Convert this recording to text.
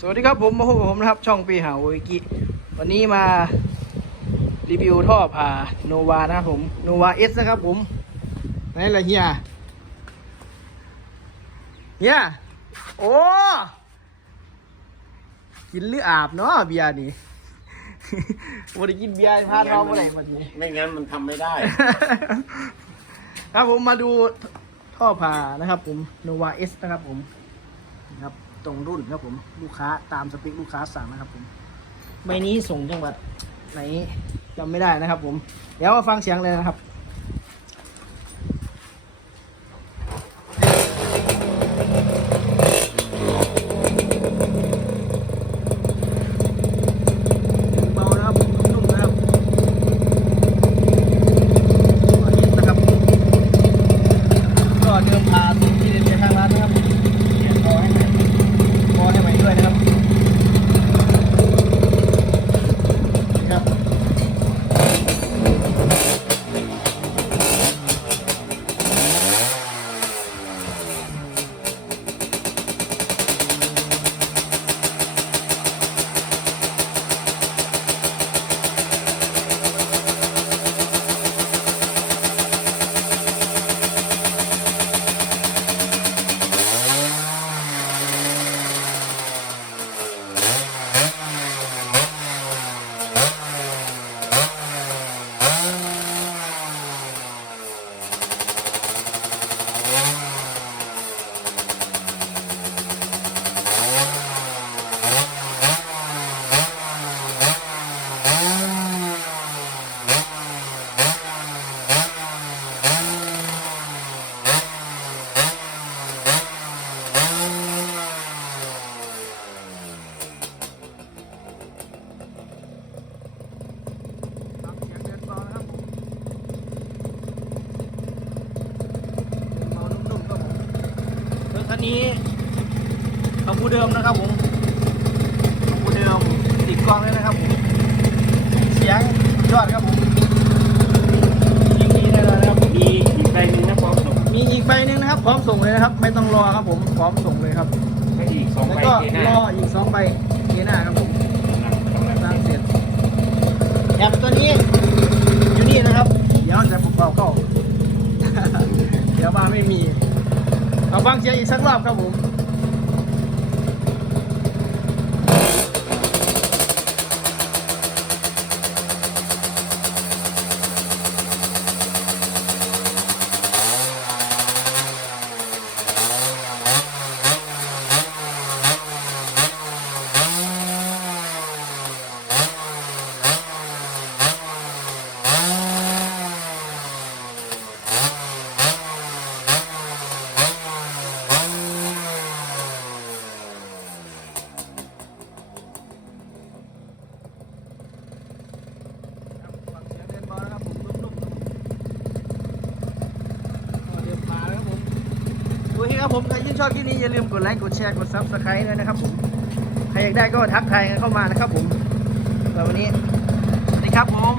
สวัสดีครับผมมาพบกับผมนะครับ ช่องปีหาโออิกิ วันนี้มารีวิวท่อผ่าโนวานะครับผมโนวาเอสนะครับผมไหนล่ะเฮียเฮียโอ้กินหรืออาบเนาะเบียร์นี่วันนี้กินเบียร์พาท้องเมื่อไหร่วันนี้ไม่งั้นมันทำไม่ได้ ครับผมมาดูท่อผ่านะครับผมโนวาเอสนะครับผมนะครับต รงรุ่นครับผมลูกค้าตามสเปคลูกค้าสั่งนะครับผมใบนี้ส่งจังหวัดไหนจำไม่ได้นะครับผมเดี๋ยวมาฟังเสียงเลยนะครับ เบานะครับนุ่มนะครับนะครับ ก็เดิมพาสุดที่เด็ดไปทางร้านนะครับเขียนคอให้ใหม่คอให้ใหม่ด้วยนะครับนี่ครับฟังเสียงเดินเบานะครับผมเดินเบานุ่มๆครับผม รถคันนี้ขบูเดิมนะครับผมขบูเดิมติดกล้องเลยนะครับผมเสียงสุดยอดครับผมเสียงดีแน่นอนนะครับผมมีอีกใบหนึ่งนะพร้อมส่งมีอีกใบหนึ่งนะครับ พร้อมส่งเลยนะครับ ไม่ต้องรอครับผมพร้อมส่งเลยครับให้อีกสองแล้วใบก็เทหน้ารออีกสองใบเทหน้าครับผมกำลังสร้างเสร็จแอปตัวนี้อยู่นี่นะครับ เดี๋ยวจะปลุกเราเข้า เดี๋ยวมาไม่มี เชียงอีกสักรอบครับผม ครับฟังเสียงเดินเบานะครับผมนุ่มๆครับผมก็เดินมาแล้วครับผม โอเคครับผมใครที่นชอบคลิปนี้อย่าลืมกดไลค์กดแชร์กดซับสไครต์ด้วยนะครับผมใครอยากได้ก็ทักทายกันเข้ามานะครับผมสำหรับวันนี้สวัสดีครับผม